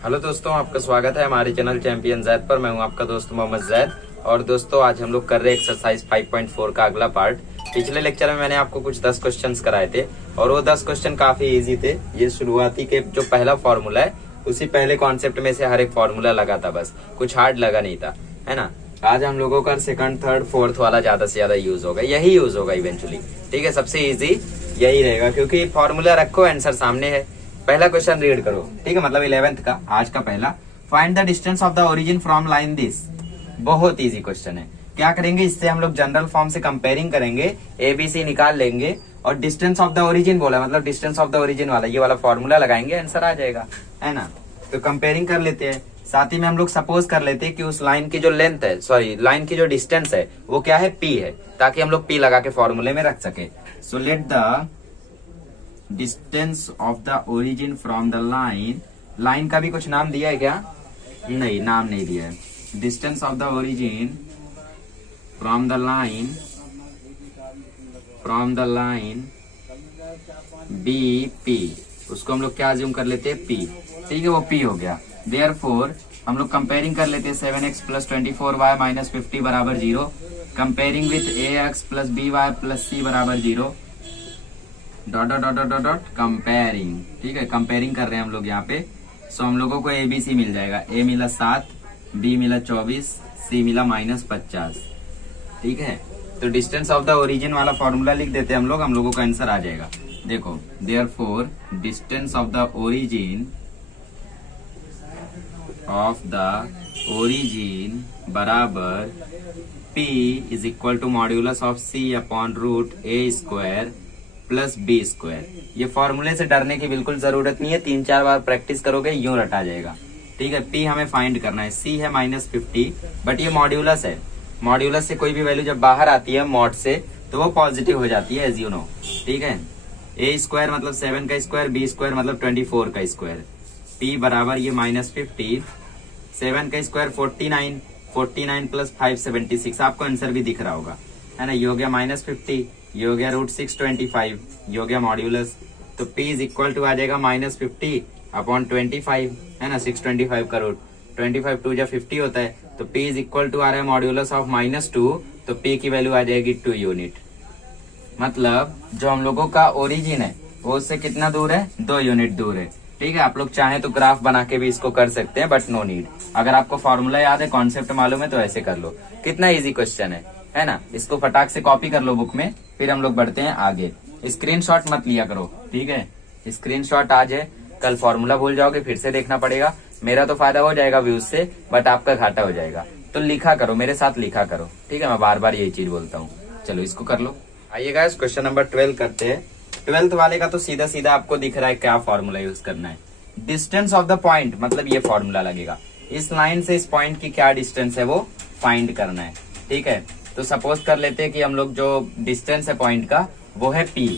Hello दोस्तों, आपका स्वागत है हमारे चैनल चैंपियन जैद पर। मैं हूं आपका दोस्त मोहम्मद जैद। और दोस्तों, आज हम लोग कर रहे हैं एक्सरसाइज 5.4 का अगला पार्ट। पिछले लेक्चर में मैंने आपको कुछ 10 क्वेश्चंस कराए थे और वो 10 क्वेश्चन काफी इजी थे। ये शुरुआती के जो पहला फॉर्मूला है उसी पहले कॉन्सेप्ट में से हर एक फॉर्मूला लगा था, बस कुछ हार्ड लगा नहीं था, है ना। आज हम लोगों का सेकंड, थर्ड, फोर्थ वाला ज्यादा से ज्यादा यूज होगा, यही यूज होगा इवेंचुअली। ठीक है, सबसे इजी यही रहेगा क्योंकि फॉर्मूला रखो, आंसर सामने है। पहला क्वेश्चन रीड करो, ठीक है, मतलब 11th का आज का पहला। Find the distance of the origin from line this. बहुत इजी क्वेश्चन है। क्या करेंगे, इससे हम लोग जनरल फॉर्म से कंपेयरिंग करेंगे, एबीसी निकाल लेंगे और डिस्टेंस ऑफ द ओरिजिन बोला, मतलब डिस्टेंस ऑफ द ओरिजिन वाला ये वाला फॉर्मूला लगाएंगे, आंसर आ जाएगा, है ना। तो कंपेयरिंग कर लेते हैं। साथ ही में हम लोग सपोज कर लेते हैं कि उस लाइन की जो लेंथ है, सॉरी लाइन की जो डिस्टेंस है वो क्या है, पी है, ताकि हम लोग पी लगा के फॉर्मूले में रख सके। So let the distance of the origin from the line, line का भी कुछ नाम दिया है क्या? नहीं, नाम नहीं दिया है। Distance of the origin from the line be P, उसको हम लोग क्या अज्यूम कर लेते हैं, पी। ठीक है, वो पी हो गया। देयरफॉर हम लोग कंपेयरिंग कर लेते हैं 7x प्लस 24y माइनस 50 बराबर 0, comparing with ax plus by plus c बराबर 0, dot dot dot dot dot comparing. ठीक है, कंपेयरिंग कर रहे हैं हम लोग यहाँ पे। सो हम लोगों को एबीसी मिल जाएगा, ए मिला 7, बी मिला 24, सी मिला माइनस 50। ठीक है, तो डिस्टेंस ऑफ द ओरिजिन वाला फॉर्मूला लिख देते हैं हम लोगों का आंसर आ जाएगा। देखो, therefore distance of the origin बराबर P is equal to modulus of C upon root A square plus B square. ये फॉर्मूले से डरने की बिल्कुल जरूरत नहीं है, 3-4 बार प्रैक्टिस करोगे यूं रटा जाएगा। ठीक है, P हमें फाइंड करना है, C है -50, बट ये मॉड्यूलस है। मॉड्यूलस से कोई भी वैल्यू जब बाहर आती है मॉड से तो वो पॉजिटिव हो जाती है, एज यू नो। ठीक है, ए स्क्वायर मतलब 7 का स्क्वायर, बी स्क्वायर मतलब 24 का स्क्वायर। P बराबर ये -50, 7 का स्क्वायर 49, 49 प्लस 5 76। आपको आंसर भी दिख रहा होगा, है ना। ये हो गया -50, ये हो गया √625, ये हो गया मॉड्यूलस। तो P इज इक्वल टू आ जाएगा -50 अपॉन 25, है ना। 625 का रूट 25 2 जा 50 होता है, तो P इज इक्वल टू आ रहा है मॉड्यूलस ऑफ -2, तो P की वैल्यू आ जाएगी 2 यूनिट। मतलब जो हम लोगों का ओरिजिन है वो उससे कितना दूर है, 2 यूनिट दूर है। ठीक है, आप लोग चाहें तो ग्राफ बना के भी इसको कर सकते हैं, बट नो नीड। अगर आपको फॉर्मूला याद है, कॉन्सेप्ट मालूम है तो ऐसे कर लो। कितना इजी क्वेश्चन है ना। इसको फटाक से कॉपी कर लो बुक में, फिर हम लोग बढ़ते हैं आगे। स्क्रीनशॉट मत लिया करो, ठीक है। स्क्रीनशॉट आज है, कल फॉर्मूला भूल जाओगे, फिर से देखना पड़ेगा। मेरा तो फायदा हो जाएगा व्यूज से, बट आपका घाटा हो जाएगा। तो लिखा करो, मेरे साथ लिखा करो, ठीक है। मैं बार बार यही चीज बोलता हूँ। चलो इसको कर लो। आइएगा, क्वेश्चन नंबर 12 करते हैं। 12th वाले का तो सीधा सीधा आपको दिख रहा है क्या फॉर्मूला यूज करना है। डिस्टेंस ऑफ द पॉइंट, मतलब ये फॉर्मूला लगेगा। इस लाइन से इस पॉइंट की क्या डिस्टेंस है वो फाइंड करना है। ठीक है, तो सपोज कर लेते हैं कि हम लोग जो डिस्टेंस है पॉइंट का वो है P।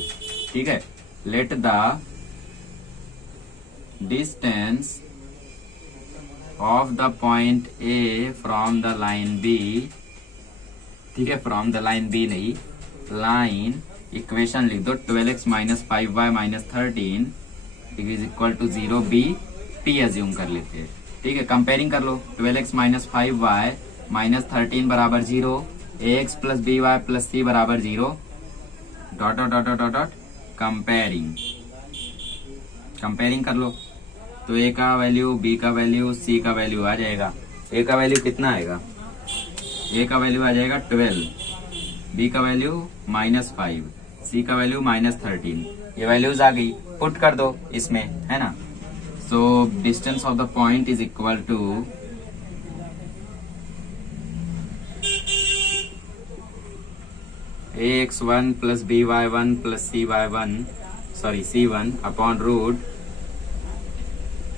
ठीक है, let the distance of the point A from the line B। ठीक है, फ्रॉम द लाइन B नहीं, लाइन इक्वेशन लिख दो, 12x minus 5y minus 13 is equal to 0, B P assume कर लेते हैं। ठीक है, कंपेयरिंग कर लो, 12x माइनस 5y माइनस 13 बराबर 0, ax plus by plus c बराबर 0, dot dot dot dot dot comparing कर लो। तो a का वैल्यू, b का वैल्यू, c का वैल्यू आ जाएगा। a का वैल्यू कितना आएगा, a का वैल्यू आ जाएगा 12, b का वैल्यू -5, c का वैल्यू -13। ये वैल्यूज आ गई, पुट कर दो इसमें, है ना। So distance of the point is equal to ax1 plus by1 plus c1 upon root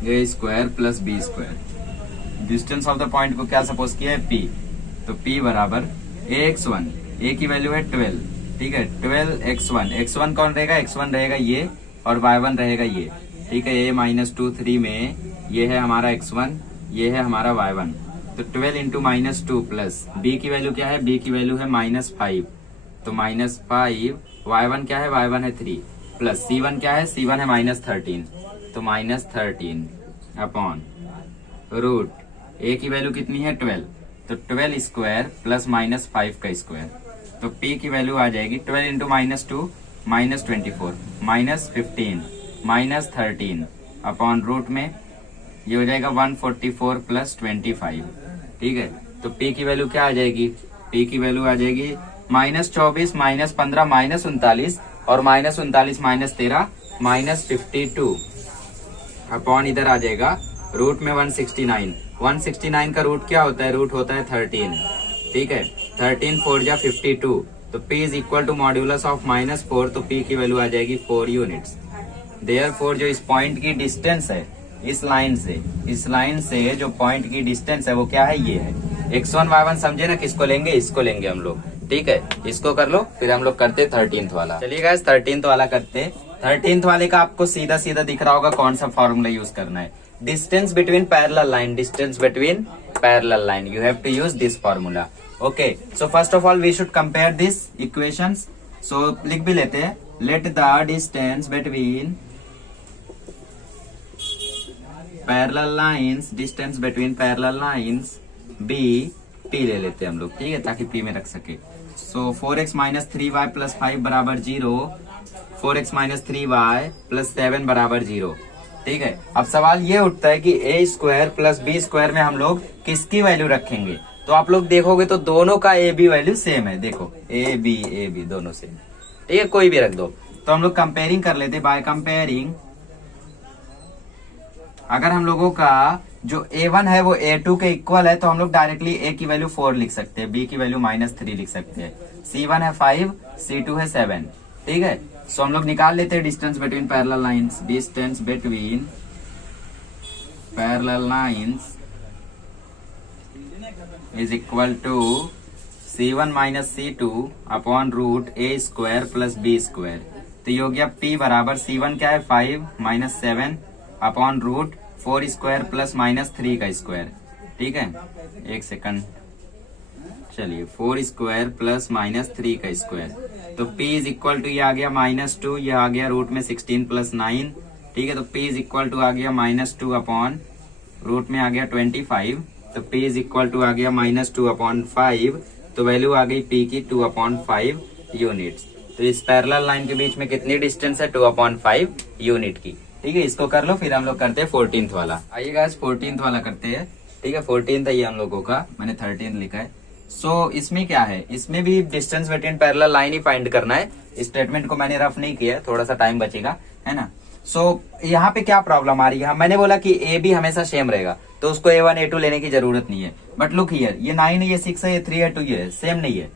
a square plus b square. Distance of the point को क्या सपोज किया है, P। तो P बराबर ax1, a की वैल्यू है 12। ठीक है, 12x1, x1 कौन रहेगा, x1 रहेगा ये और y1 रहेगा ये। ठीक है, a-2 3 में ये है हमारा x1, ये है हमारा y1। तो 12 इंटू -2 प्लस b की वैल्यू क्या है, b की वैल्यू है -5, तो -5, y1 क्या है, y1 है 3, प्लस C1 क्या है, C1 है -13, तो -13 अपॉन रूट ए की वैल्यू कितनी है 12, तो 12 स्क्वायर प्लस माइनस 5 का स्क्वायर, तो पी की वैल्यू आ जाएगी 12 इंटू -2 -24 -15 -13 अपॉन रूट में ये हो जाएगा 144 प्लस 25। ठीक है, तो पी की वैल्यू क्या आ जाएगी, पी की वैल्यू आ जाएगी -24 -15 -39 और -39 -13 -52 अपॉन इधर आ जाएगा रूट में 169। 169 का रूट क्या होता है, रूट होता है 13। ठीक है, 13 4 जा 52, तो P is equal to modulus of -4, तो P की वैल्यू आ जाएगी 4 यूनिट्स। देयरफॉर जो इस पॉइंट की डिस्टेंस है इस लाइन से जो पॉइंट की डिस्टेंस है वो क्या है, ये है x1 y1। समझे ना, किसको लेंगे, इसको लेंगे हम लोग। ठीक है, इसको कर लो, फिर हम लोग करते 13th वाला। चलिए गाइस 13th वाला करते। 13th वाले का आपको सीधा सीधा दिख रहा होगा कौन सा फॉर्मूला यूज करना है, distance between parallel line, you have to use this formula. Okay, so first of all we should compare these equations. So लिख भी लेते हैं, let the distance between parallel lines b p ले लेते हैं हम लोग। ठीक है, ताकि p में रख सके। so 4x minus 3y plus 5 बराबर 0, 4x माइनस 3y प्लस 7 बराबर 0। ठीक है, अब सवाल ये उठता है कि a square plus B square में हम लोग किसकी वैल्यू रखेंगे, तो आप लोग देखोगे तो दोनों का ए बी वैल्यू सेम है। देखो ए बी दोनों सेम। ठीक है, कोई भी रख दो। तो हम लोग कंपेयरिंग कर लेते, बाय कंपेयरिंग अगर हम लोगों का जो a1 है वो a2 के इक्वल है, तो हम लोग डायरेक्टली a की वैल्यू 4 लिख सकते हैं, b की वैल्यू -3 लिख सकते हैं, c1 है 5, c2 है 7। ठीक है, सो हम लोग निकाल लेते हैं distance between parallel lines. Distance between parallel lines is equal to c1 minus c2 upon root a square plus b square. तो ये हो गया p बराबर c1 क्या है 5 minus 7 upon root 4 square plus -3 का स्क्वायर। ठीक है, एक सेकंड, चलिए 4 स्क्वायर प्लस -3 का स्क्वायर। तो P इज इक्वल टू ये आ गया -2, ये आ गया रूट में 16 प्लस 9। ठीक है, तो P इज इक्वल टू आ गया -2 अपॉन रूट में आ गया 25, तो P इज इक्वल टू आ गया -2 अपॉन 5, तो वैल्यू आ गई P की 2/5 यूनिट्स। तो इस पैरेलल लाइन के बीच में कितनी डिस्टेंस है, 2/5 यूनिट की। ठीक है, इसको कर लो, फिर हम लोग करते हैं 14th वाला। आइए गाइस 14th वाला करते हैं। ठीक है, 14th है ये हम लोगों का, मैंने 13th लिखा है। सो इसमें क्या है, इसमें भी डिस्टेंस बिटवीन पैरेलल लाइन ही फाइंड करना है। स्टेटमेंट को मैंने रफ नहीं किया, थोड़ा सा टाइम बचेगा, है ना। सो यहाँ पे क्या प्रॉब्लम आ रही है, मैंने बोला कि ए बी हमेशा सेम रहेगा, तो उसको A1 A2 लेने की जरूरत नहीं है। बट लुक हियर, ये 9 है, ये 6 है, ये 3 है, 2 ये है, सेम नहीं है।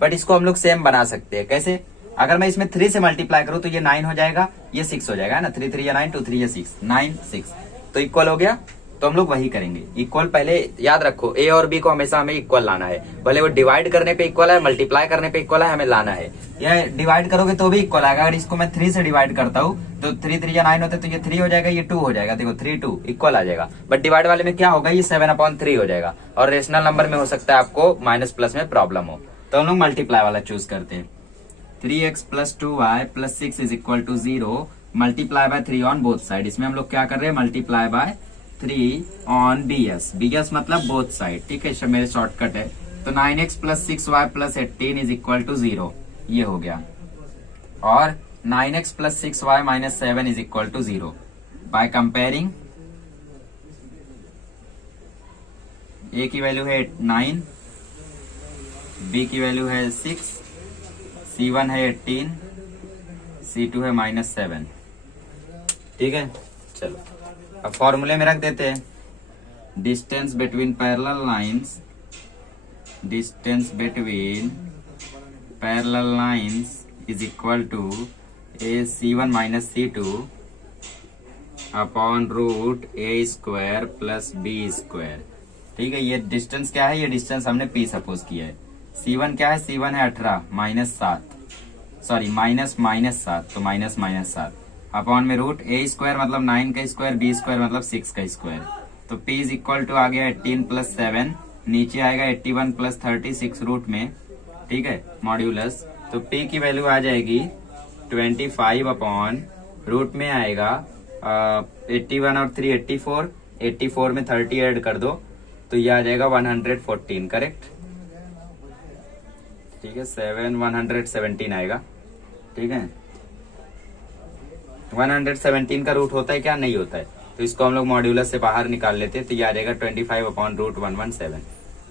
बट इसको हम लोग सेम बना सकते हैं। कैसे, अगर मैं इसमें 3 से मल्टीप्लाई करूं तो ये 9 हो जाएगा, ये 6 हो जाएगा, है ना। 3 3 या 9, 2 3 या 6, 9 6, तो इक्वल हो गया। तो हम लोग वही करेंगे, इक्वल। पहले याद रखो ए और बी को हमेशा हमें इक्वल लाना है, भले वो डिवाइड करने पे इक्वल है, मल्टीप्लाई करने पे इक्वल है, हमें लाना है। या डिवाइड करोगे तो भी इक्वल आएगा। अगर इसको मैं 3 से डिवाइड करता हूँ तो 3 3 या 9 होते, तो ये 3 हो जाएगा, ये 2 हो जाएगा। देखो 3 2 इक्वल आ जाएगा। बट डिवाइड वाले में क्या होगा, ये 7/3 हो जाएगा। और रेशनल नंबर में हो सकता है आपको माइनस प्लस में प्रॉब्लम हो, तो हम लोग मल्टीप्लाई वाला चूज करते हैं। 3x plus 2y plus 6 is equal to 0, multiply by 3 on both side. इसमें हम लोग क्या कर रहे हैं, मल्टीप्लाई बाय 3 ऑन bs मतलब बोथ साइड। ठीक है, मेरे शॉर्टकट है। तो 9x plus 6y plus 18 is equal to 0, ये हो गया। और 9x plus 6y minus 7 is equal to 0। By comparing a की वैल्यू है 9, b की वैल्यू है 6, c1 है 18, c2 है -7। ठीक है, चलो अब फॉर्मूले में रख देते हैं। Distance between parallel lines, distance between parallel lines is equal to A c1 minus c2 upon root a square plus b square. ठीक है, ये डिस्टेंस क्या है, ये डिस्टेंस हमने p सपोज किया है। c1 क्या है, c1 है 18 -7, सॉरी -7, तो -7 अपॉन में रूट a स्क्वायर मतलब 9 का स्क्वायर, b स्क्वायर मतलब 6 का स्क्वायर। तो p इज इक्वल टू आ गया 18 प्लस 7, नीचे आएगा 81 प्लस 36 रूट में। ठीक है, मॉड्यूलस। तो p की वैल्यू आ जाएगी 25 अपॉन रूट में आएगा 81 और 3 84, 84 में 30 ऐड कर दो तो ये आ जाएगा 114, करेक्ट। ठीक है, 117 आएगा। ठीक है, 117 का रूट होता है क्या? नहीं होता है, तो इसको हम लोग मॉड्यूलस से बाहर निकाल लेते हैं, तो ये आ जाएगा 25/√117।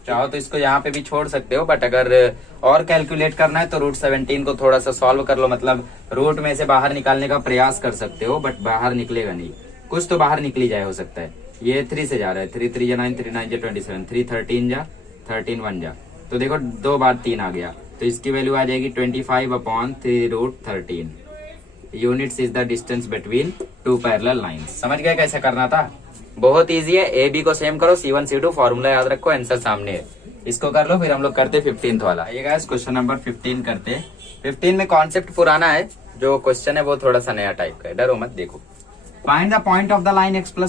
चाहो तो इसको यहाँ पे भी छोड़ सकते हो, बट अगर और कैलकुलेट करना है तो √17 को थोड़ा सा सॉल्व कर लो, मतलब रूट में से बाहर निकालने का प्रयास कर सकते हो, बट बाहर निकलेगा नहीं, कुछ तो बाहर निकली जाए हो सकता है। ये 3 से जा रहा है, 3 3 9, 3 9 27, 3 13 जा, 13 1 जा, तो देखो 2 बार 3 आ गया, तो इसकी वैल्यू आ जाएगी 25/3√13 units is the distance between 2 parallel lines. समझ गए कैसे करना था? बहुत इजी है। ए बी को सेम करो, C1 C2 फॉर्मूला याद रखो, आंसर सामने है, इसको कर लो। फिर हम लोग करते 15th वाला। ये गाइस क्वेश्चन नंबर 15 करते। 15 में कॉन्सेप्ट पुराना है, जो क्वेश्चन है वो थोड़ा सा नया टाइप का है, डरो मत। देखो, find the point of the line x + y -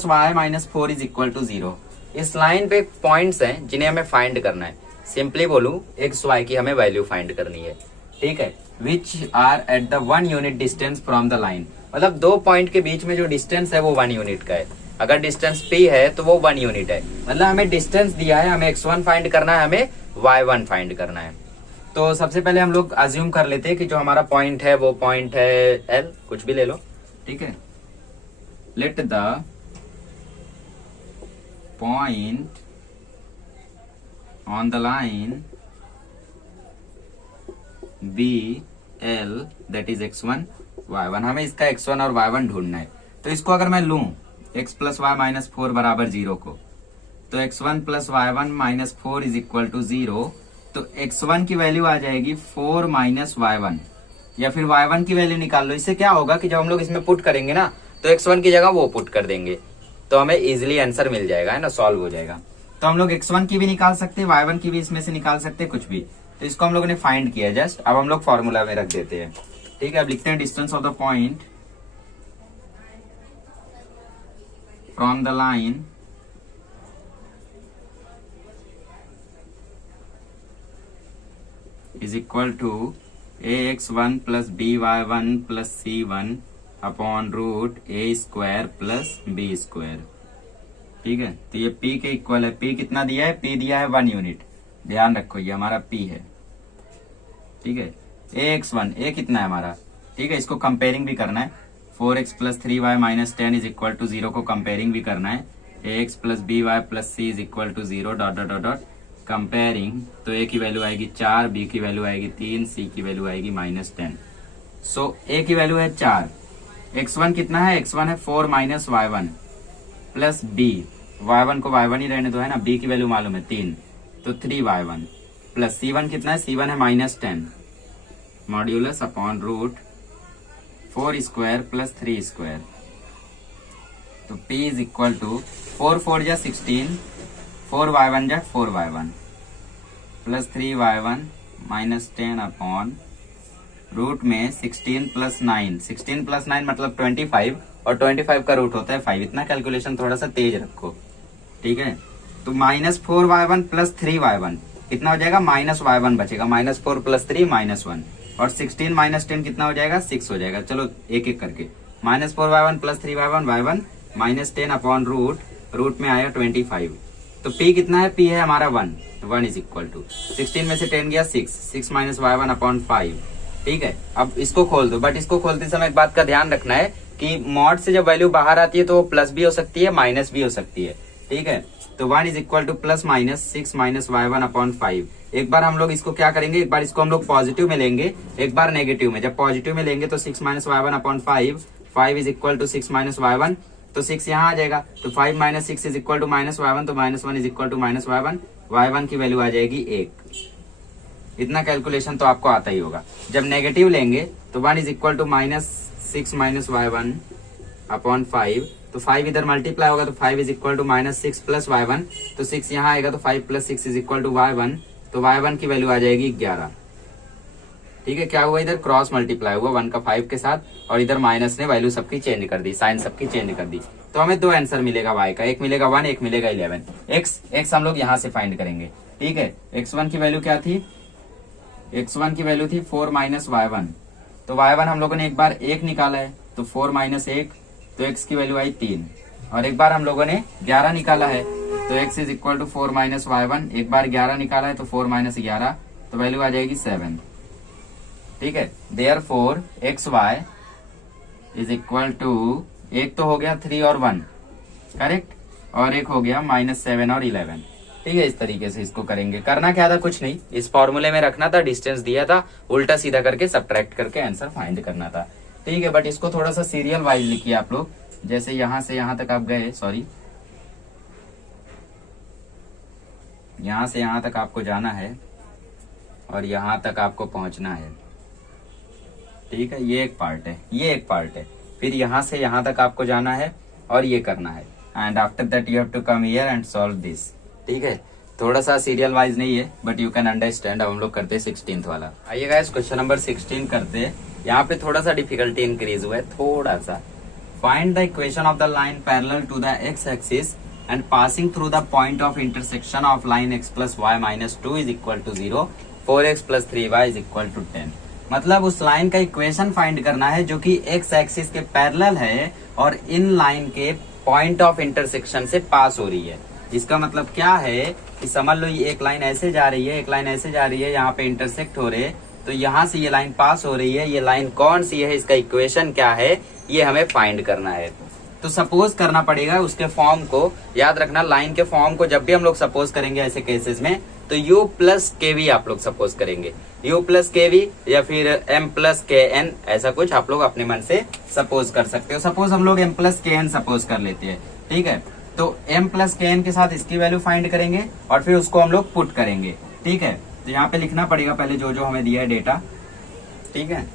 4 = 0। इस लाइन पे पॉइंट्स हैं जिन्हें हमें फाइंड करना है। सिंपली बोलूं, x y की हमें वैल्यू फाइंड करनी है। ठीक है, which are at the 1 unit distance from the line, मतलब 2 पॉइंट के बीच में जो डिस्टेंस है वो 1 यूनिट का है। अगर डिस्टेंस p है तो वो 1 यूनिट है, मतलब हमें डिस्टेंस दिया है, हमें x1 फाइंड करना है, हमें y1 फाइंड करना है। तो सबसे पहले हम लोग अज्यूम कर लेते हैं कि जो हमारा पॉइंट है वो पॉइंट है L, कुछ भी ले लो। ठीक है, let the point on the line be L that is x1 y1। हमें इसका x1 और y1 ढूंढना है। तो इसको अगर मैं लूं x + y - 4 = 0 को, तो x1 + y1 - 4 = 0, तो x1 की वैल्यू आ जाएगी 4 - y1, या फिर y1 की वैल्यू निकाल लो। इससे क्या होगा कि जब हम लोग इसमें पुट करेंगे ना, तो x1 की जगह वो पुट कर देंगे, तो हमें इजिली आंसर मिल जाएगा, है ना, सॉल्व हो जाएगा। तो हम लोग x1 की भी निकाल सकते हैं, y1 की भी इसमें से निकाल सकते हैं, कुछ भी। तो इसको हम लोगों ने फाइंड किया जस्ट, अब हम लोग फॉर्मूला में रख देते हैं। ठीक है, अब लिखते हैं distance of the point from the line is equal to ax1 + by1 + c1 upon √a² + b²। ठीक है, तो ये p के इक्वल है। p कितना दिया है? p दिया है 1 यूनिट, ध्यान रखो ये हमारा p है। ठीक है, ax1, a कितना है हमारा? ठीक है, इसको कंपेयरिंग भी करना है। 4x + 3y - 10 = 0 को कंपेयरिंग भी करना है। ax + by + c = 0 ... कंपेयरिंग, तो a की वैल्यू आएगी 4, b की वैल्यू आएगी 3, c की वैल्यू आएगी -10। सो a की वैल्यू है 4, x1 कितना है? x1 है 4 - y1 प्लस b, y1 को y1 ही रहने दो, है ना, b की वैल्यू मालूम है 3, तो 3y1 प्लस c1 कितना है? c1 है -10 मॉड्यूलस अपॉन √4² + 3²। तो p = 4 4 जा 16, 4y1 जा 4y1 plus 3y1 -10 upon root में 16 + 9, 16 + 9 मतलब 25, और 25 का रूट होता है 5। इतना कैलकुलेशन थोड़ा सा तेज रखो। ठीक है, तो -4y1 + 3y1 कितना हो जाएगा? -y1 बचेगा, -4 + 3 -1, और 16 - 10 कितना हो जाएगा? 6 हो जाएगा। चलो एक एक करके, -4y1 + 3y1 y1 -10 upon root में आया 25। तो p कितना है? p है हमारा 1, 1 = 16 में से 10 गया 6, 6 - y1 अपॉन 5। ठीक है, अब इसको खोल दो, बट इसको खोलते समय एक बात का ध्यान रखना है कि मॉड से जब वैल्यू बाहर आती है तो वो प्लस भी हो सकती है, माइनस भी हो सकती है। ठीक है, तो 1 = +- 6 - y1 अपॉन 5। एक बार हम लोग इसको क्या करेंगे, एक बार इसको हम लोग पॉजिटिव में लेंगे, एक बार नेगेटिव में। जब पॉजिटिव में लेंगे तो 6 - y1 अपॉन 5, 5 = 6 - y1, तो 6 यहाँ आ जाएगा, तो 5 - 6 = -y1, तो -1 = -y1, y1 की वैल्यू आ जाएगी 1। इतना कैलकुलेशन तो आपको आता ही होगा। जब नेगेटिव लेंगे तो 1 = -6 - y1 अपॉन 5, तो 5 इधर मल्टीप्लाई होगा, तो 5 = -6 + y1, तो 6 यहाँ आएगा, तो 5 + 6 = y1, तो y1 की वैल्यू आ जाएगी 11। ठीक है, क्या हुआ? इधर क्रॉस मल्टीप्लाई हुआ 1 का 5 के साथ, और इधर माइनस ने वैल्यू सबकी चेंज कर दी, साइन सबकी चेंज कर दी। तो हमें 2 आंसर मिलेगा y का, एक मिलेगा 1, एक मिलेगा 11। x हम लोग यहाँ से फाइंड करेंगे। ठीक है, x1 की वैल्यू क्या थी? x1 की वैल्यू थी 4 - y1, तो y1 हम लोगों ने एक बार 1 निकाला है, तो 4 - 1, तो x की वैल्यू आई 3, और एक बार हम लोगों ने 11 निकाला है, तो x is equal to 4 minus y1, एक बार 11 निकाला है तो 4 माइनस 11, तो वैल्यू आ जाएगी 7। ठीक है, therefore xy is equal to, एक तो हो गया 3 और 1 करेक्ट, और एक हो गया -7 और 11। ठीक है, इस तरीके से इसको करेंगे। करना क्या था, कुछ नहीं, इस फॉर्मूले में रखना था, डिस्टेंस दिया था, उल्टा सीधा करके सब्ट्रैक्ट करके आंसर फाइंड करना था। ठीक है, बट इसको थोड़ा सा सीरियल वाइज लिखिए आप लोग। जैसे यहां से यहां तक आप गए, सॉरी यहां से यहां तक आपको जाना है और यहां तक आपको पहुंचना है। ठीक है, ये एक पार्ट है, ये एक पार्ट है। फिर यहां से यहां तक आपको जाना है और ये करना है, and after that you have to come here and solve this. ठीक है, थोड़ा सा सीरियल वाइज नहीं है, बट यू कैन अंडरस्टैंड। अब हम लोग करते हैं 16th वाला। आइए गाइस, क्वेश्चन नंबर 16 करते हैं। यहाँ पे थोड़ा सा डिफिकल्टी इंक्रीज हुआ है, थोड़ा सा। Find the equation of the line parallel to the X axis and passing through the point of intersection of line x plus Y minus 2 is equal to 0, 4x plus 3y is equal to 10। मतलब उस line का equation find करना है जो कि x axis के parallel है और इन लाइन के पॉइंट ऑफ इंटरसेक्शन से पास हो रही है। इसका मतलब क्या है कि समझ लो ये एक लाइन ऐसे जा रही है, एक लाइन ऐसे जा रही है, यहाँ पे इंटरसेक्ट हो रहे हैं, तो यहाँ से ये लाइन पास हो रही है। ये लाइन कौन सी है, इसका इक्वेशन क्या है, ये हमें फाइंड करना है। तो सपोज करना पड़ेगा उसके फॉर्म को, याद रखना लाइन के फॉर्म को जब भी हम लोग सपोज करेंगे ऐसे केसेस में, तो u प्लस के वी आप लोग सपोज करेंगे, u प्लस के वी या फिर m प्लस के एन, ऐसा कुछ आप लोग अपने मन से सपोज कर सकते हो। सपोज हम लोग m plus K N suppose कर लेते हैं। ठीक है, तो m प्लस के एन के साथ इसकी वैल्यू फाइंड करेंगे और फिर उसको हम लोग पुट करेंगे। ठीक है, तो यहाँ पे लिखना पड़ेगा पहले जो जो हमें दिया है डेटा। ठीक है,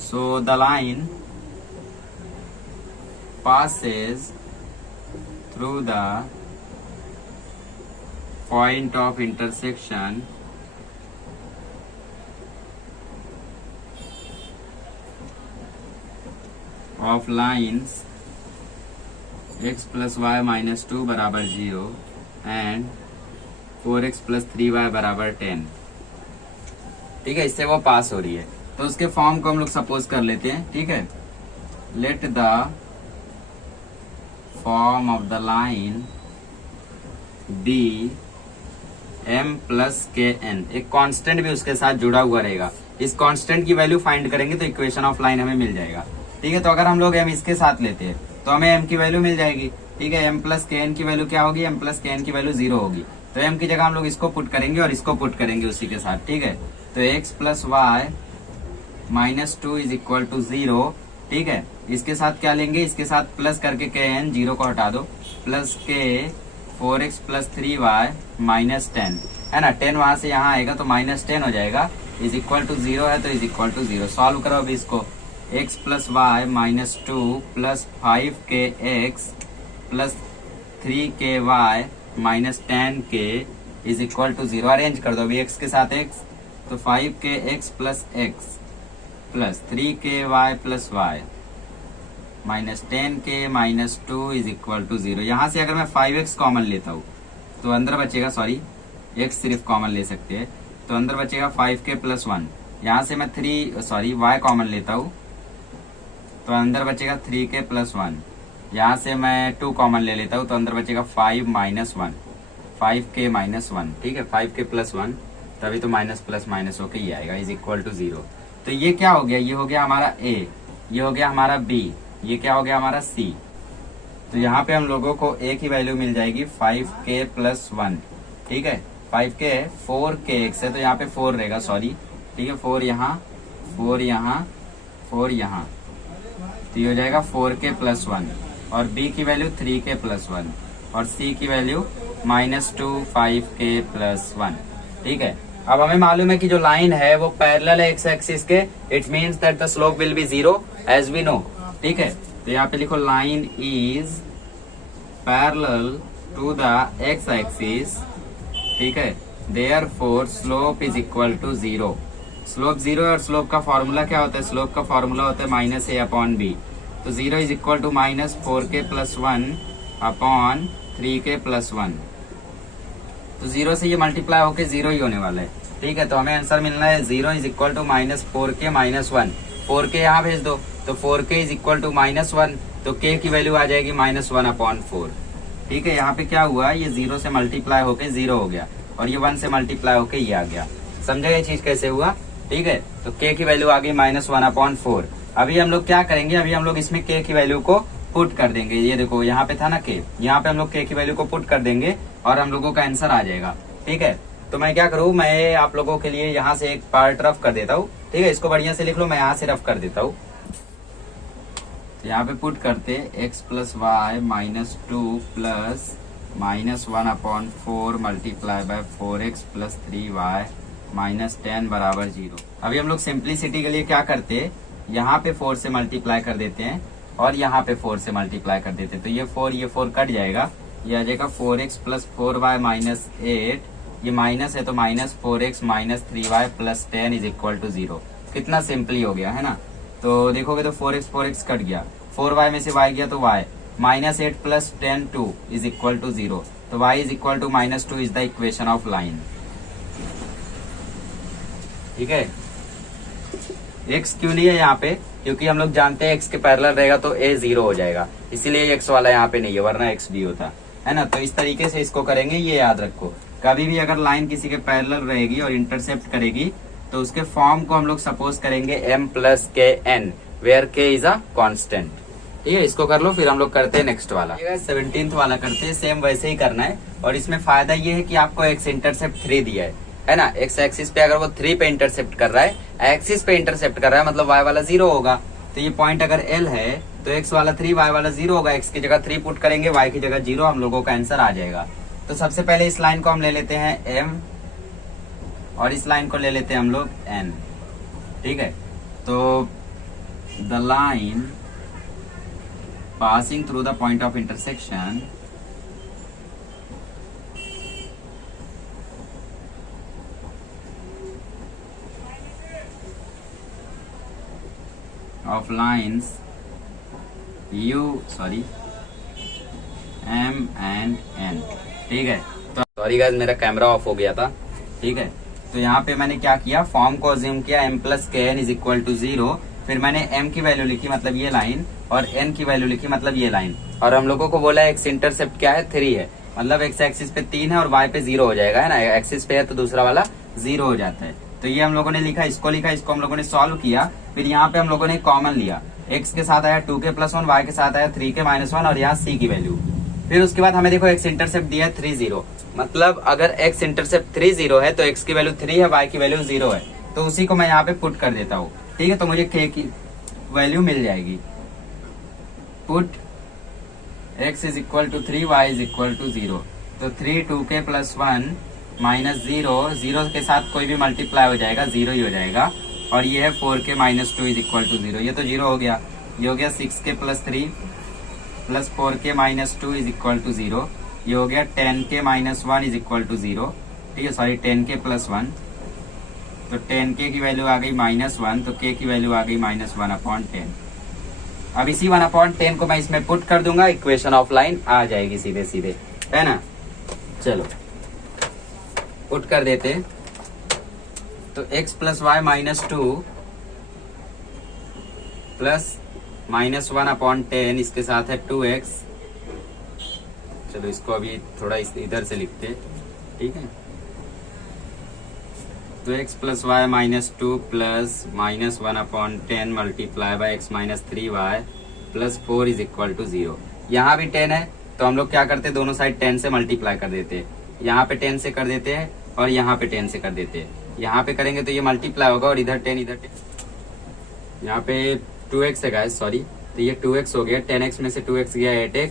so the line passes through the point of intersection of lines x plus y minus 2 बराबर 0 and 4x plus 3y बराबर 10। ठीक है, इससे वो पास हो रही है, तो उसके फॉर्म को हम लोग सपोज कर लेते हैं। ठीक है, let the form of the line be m plus K N, एक कांस्टेंट भी उसके साथ जुड़ा हुआ रहेगा। इस कांस्टेंट की वैल्यू फाइंड करेंगे तो इक्वेशन ऑफ लाइन हमें मिल जाएगा। ठीक है, तो अगर हम लोग m इसके साथ लेते हैं तो हमें m की वैल्यू मिल जाएगी। ठीक है, m प्लस के एन की वैल्यू क्या होगी, m प्लस के एन की वैल्यू 0 होगी, तो m की जगह हम लोग इसको पुट करेंगे और इसको पुट करेंगे उसी के साथ। ठीक है, तो x plus Y minus 2 is equal to 0। ठीक है, इसके साथ क्या लेंगे, इसके साथ प्लस करके के एन, 0 को हटा दो, प्लस के 4x प्लस 3y माइनस 10 है ना, 10 वहां से यहाँ आएगा तो माइनस 10 हो जाएगा, इज इक्वल टू 0 है तो इज इक्वल टू 0। सॉल्व करो अभी इसको, x plus Y minus 2 plus 5 K x plus 3 के वाई माइनस 10 के इज इक्वल टू 0। अरेंज कर दो अभी x के साथ x, तो 5 K x plus x plus 3 के वाई प्लस वाई माइनस 10 के माइनस 2 इज इक्वल टू 0। यहाँ से अगर मैं 5x कॉमन लेता हूँ तो अंदर बचेगा, सॉरी x सिर्फ कॉमन ले सकते हैं, तो अंदर बचेगा 5k प्लस 1। यहाँ से मैं y कॉमन लेता हूँ तो अंदर बचेगा 3k प्लस 1। यहाँ से मैं 2 कॉमन ले लेता हूँ तो अंदर बचेगा 5 माइनस 1, 5k माइनस 1। ठीक है, 5k प्लस 1, तभी तो माइनस प्लस माइनस होके ये आएगा, इज इक्वल टू 0। तो ये क्या हो गया, ये हो गया हमारा a, ये हो गया हमारा b, ये क्या हो गया हमारा c। तो यहाँ पे हम लोगों को a की वैल्यू मिल जाएगी 5k प्लस 1। ठीक है, 5k है, 4k x है तो यहाँ पे 4 रहेगा, सॉरी। ठीक है, 4 यहाँ, 4 यहाँ, 4 यहाँ, तो ये हो जाएगा 4k प्लस 1, और b की वैल्यू 3k प्लस 1, और c की वैल्यू -2 5k प्लस 1। ठीक है, अब हमें मालूम है कि जो लाइन है वो पैरेलल है एक्स एक्सिस के, it means that the slope will be 0 as we know. ठीक है, तो यहाँ पे लिखो line is parallel to the X axis. ठीक है, therefore slope is equal to 0। Slope 0 है और स्लोप का फॉर्मूला क्या होता है, स्लोप का फॉर्मूला होता है माइनस a अपॉन b। तो 0 is equal to minus 4k plus 1 upon 3k plus 1। तो 0 से ये मल्टीप्लाई होके 0 ही होने वाला है। ठीक है, तो हमें आंसर मिलना है 0 is equal to -4k -1। 4k यहाँ भेज दो, तो 4k इज इक्वल टू -1, तो k की वैल्यू आ जाएगी -1/4। ठीक है, यहाँ पे क्या हुआ, ये 0 से मल्टीप्लाई होके 0 हो गया और ये 1 से मल्टीप्लाई होके ये आ गया। समझा ये चीज कैसे हुआ? ठीक है, तो k की वैल्यू आ गई -1/4। अभी हम लोग क्या करेंगे, अभी हम लोग इसमें k की वैल्यू को पुट कर देंगे। ये देखो यहाँ पे था ना k, यहाँ पे हम लोग k की वैल्यू को पुट कर देंगे और हम लोगों का आंसर आ जाएगा। ठीक है, तो मैं क्या करूँ, मैं आप लोगों के लिए यहाँ से एक पार्ट रफ कर देता हूँ। ठीक है, इसको बढ़िया से लिख लो, मैं यहाँ से रफ कर देता हूँ। तो यहाँ पे पुट करते x plus Y -2 plus -1/4 multiply by 4x plus 3y -10 बराबर 0। अभी हम लोग सिंप्लिसिटी के लिए क्या करते, यहाँ पे 4 से मल्टीप्लाई कर देते हैं और यहाँ पे 4 से मल्टीप्लाई कर देते हैं, तो ये 4 कट जाएगा, ये आ जाएगा 4x प्लस 4y -8, ये माइनस है तो -4x -3y plus 10 is equal to 0। कितना सिंपली हो गया है ना। तो देखोगे तो 4x कट गया, 4y में से y गया तो y, -8 plus 10 2 is equal to 0, तो y is equal to -2 is the equation of line. ठीक है, x क्यों नहीं है यहाँ पे, क्योंकि हम लोग जानते हैं x के पैरेलल रहेगा तो a 0 हो जाएगा, इसीलिए x वाला यहाँ पे नहीं है, वरना x भी होता है ना। तो इस तरीके से इसको करेंगे, ये याद रखो। कभी भी अगर लाइन किसी के पैरेलल रहेगी और इंटरसेप्ट करेगी तो उसके फॉर्म को हम लोग सपोज करेंगे m plus K N, where k is a constant. ठीक है, इसको कर लो, फिर हम लोग करते हैं नेक्स्ट वाला। 17th वाला करते हैं, सेम वैसे ही करना है। और इसमें फायदा ये है कि आपको x इंटरसेप्ट 3 दिया है ना। x एक्सिस पे अगर वो 3 पे इंटरसेप्ट कर रहा है, एक्सिस पे इंटरसेप्ट कर रहा है, मतलब y वाला 0 होगा। तो ये पॉइंट अगर L है तो x वाला 3, y वाला 0 होगा। x की जगह 3 पुट करेंगे, y की जगह 0, हम लोगों का आंसर आ जाएगा। तो सबसे पहले इस लाइन को हम ले लेते हैं m और इस लाइन को ले लेते हैं हम लोग n। ठीक है, तो the line passing through the point of intersection of lines M and N। ठीक है, तो सॉरी गाइस, मेरा कैमरा ऑफ हो गया था। ठीक है, तो यहाँ पे मैंने क्या किया, फॉर्म को अज्यूम किया m plus K N is equal to 0, फिर मैंने m की वैल्यू लिखी मतलब ये लाइन, और n की वैल्यू लिखी मतलब ये लाइन। और हम लोगों को बोला x इंटरसेप्ट क्या है, 3 है, मतलब x एक्सिस पे 3 है और y पे 0 हो जाएगा, है ना। एक्सिस पे है तो दूसरा वाला 0 हो जाता है। तो ये हम लोगों ने लिखा, इसको लिखा, इसको हम लोगों ने सॉल्व किया। फिर यहाँ पे हम लोगों ने कॉमन लिया, x के साथ आया 2k प्लस 1, y के साथ आया 3k माइनस 1 और यहाँ c की वैल्यू। फिर उसके बाद हमें देखो x इंटरसेप्ट दिया है 3 0, मतलब अगर x इंटरसेप्ट 3 0 है तो x की वैल्यू 3 है, y की वैल्यू 0 है, तो उसी को मैं यहाँ पे पुट कर देता हूँ। ठीक है, तो मुझे k की वैल्यू मिल जाएगी। Put x is equal to 3, y is equal to 0, तो 3 2k प्लस 1 माइनस 0 के साथ कोई भी मल्टीप्लाई हो जाएगा, 0 ही हो जाएगा। और ये है 4k minus 2 is equal to 0, ये तो 0 हो गया। ये हो गया 6k plus 3 plus 4k minus 2 is equal to 0, ये हो गया 10k minus 1 is equal to 0। ठीक है, सॉरी 10k प्लस 1, तो 10k की वैल्यू आ गई -1, तो k की वैल्यू आ गई -1/10। अब इसी 1/10 को मैं इसमें पुट कर दूंगा, इक्वेशन ऑफ लाइन आ जाएगी सीधे सीधे, है ना। चलो पुट कर देते, तो x प्लस वाई -2 प्लस -1/10, इसके साथ है 2x। चलो इसको अभी थोड़ा इधर से लिखते, ठीक है। तो x plus Y -2 plus -1/10 multiply by x minus 3y plus 4 is equal to 0। यहाँ भी 10 है तो हम लोग क्या करते, दोनों साइड 10 से मल्टीप्लाई कर देते। यहाँ पे 10 से कर देते हैं और यहाँ पे 10 से कर देते हैं। यहाँ पे करेंगे तो ये मल्टीप्लाई होगा और इधर 10 इधर 10। यहाँ पे 2x है गाइस, सॉरी, तो ये 2x हो गया, 10x में से 2x गया 8x,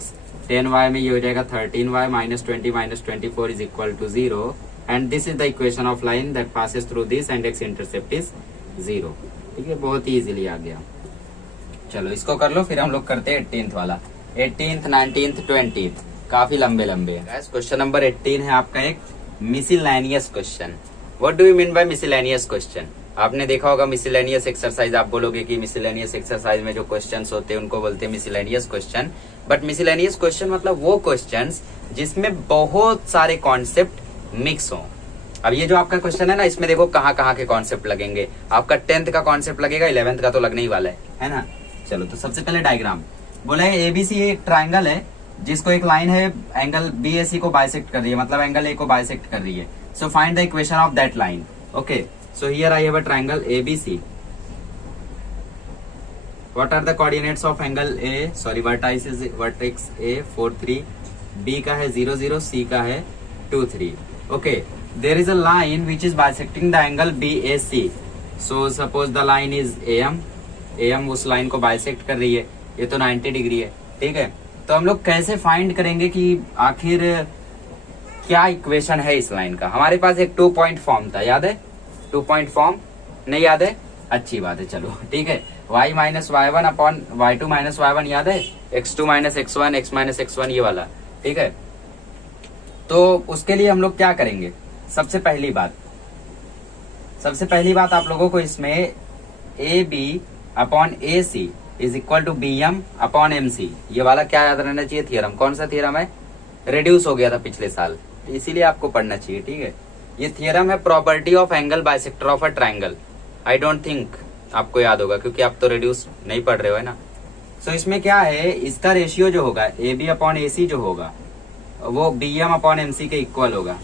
10y में ये हो जाएगा 13y -20 -24 is equal to 0 and this is the equation of line that passes through this and x intercept is 0। ठीक है, बहुत ही इजीली आ गया। चलो इसको कर लो, फिर हम लोग करते हैं 18th वाला। 18th 19th 20th काफी लंबे लंबे हैं। क्वेश्चन नंबर 18 है आपका एक miscellaneous question. What do you mean by miscellaneous question? आपने देखा होगा मिसलेनियस एक्सरसाइज, आप बोलोगे कि मिसलेनियस एक्सरसाइज में जो क्वेश्चंस होते हैं उनको बोलते हैं miscellaneous question. But miscellaneous question मतलब वो क्वेश्चंस जिसमें बहुत सारे कॉन्सेप्ट मिक्स हो। अब ये जो आपका क्वेश्चन है ना, इसमें देखो कहाँ कहाँ के कॉन्सेप्ट लगेंगे। आपका 10th का कॉन्सेप्ट लगेगा, 11th का तो लगने ही वाला है ना। चलो तो सबसे पहले डायग्राम बोला है, एबीसी एक ट्राइंगल है जिसको एक लाइन है एंगल बीएसी को बाइसेक्ट कर रही है, मतलब एंगल ए को बाइसेक्ट कर रही है। So find the equation of that line. Okay, so here I have a triangle ABC. What are the coordinates of angle A, sorry vertex A 4 3, B का है 0 0, सी का है 2 3। Okay, there is a line which is bisecting the angle BAC. So suppose the line is AM. AM उस line को bisect कर रही है, ये तो 90 डिग्री है। ठीक है, तो हम लोग कैसे फाइंड करेंगे कि आखिर क्या इक्वेशन है इस लाइन का। हमारे पास एक 2 पॉइंट फॉर्म था, याद है? 2 पॉइंट फॉर्म नहीं याद है? अच्छी बात है, चलो ठीक है। y minus y1 upon y2 minus y1 याद है? x2 minus x1 x minus x1 ये वाला। ठीक है, तो उसके लिए हम लोग क्या करेंगे? सबसे पहली बात आप लोगों को इसमें A B upon A C is equal to B M upon M C, ये वाला क्या याद रहना चाहिए? थियरम। कौन सा थियरम है? रिड्यूस हो गया था पिछले साल, इसीलिए आपको पढ़ना चाहिए। ठीक है, ये थियरम है property of angle bisector of a triangle. I don't think आपको याद होगा, क्योंकि आप तो रिड्यूस नहीं पढ़ रहे हो, है ना। सो इसमें क्या है, इसका रेशियो जो होगा ए बी अपॉन ए सी जो होगा वो B M upon M C के इक्वल होगा।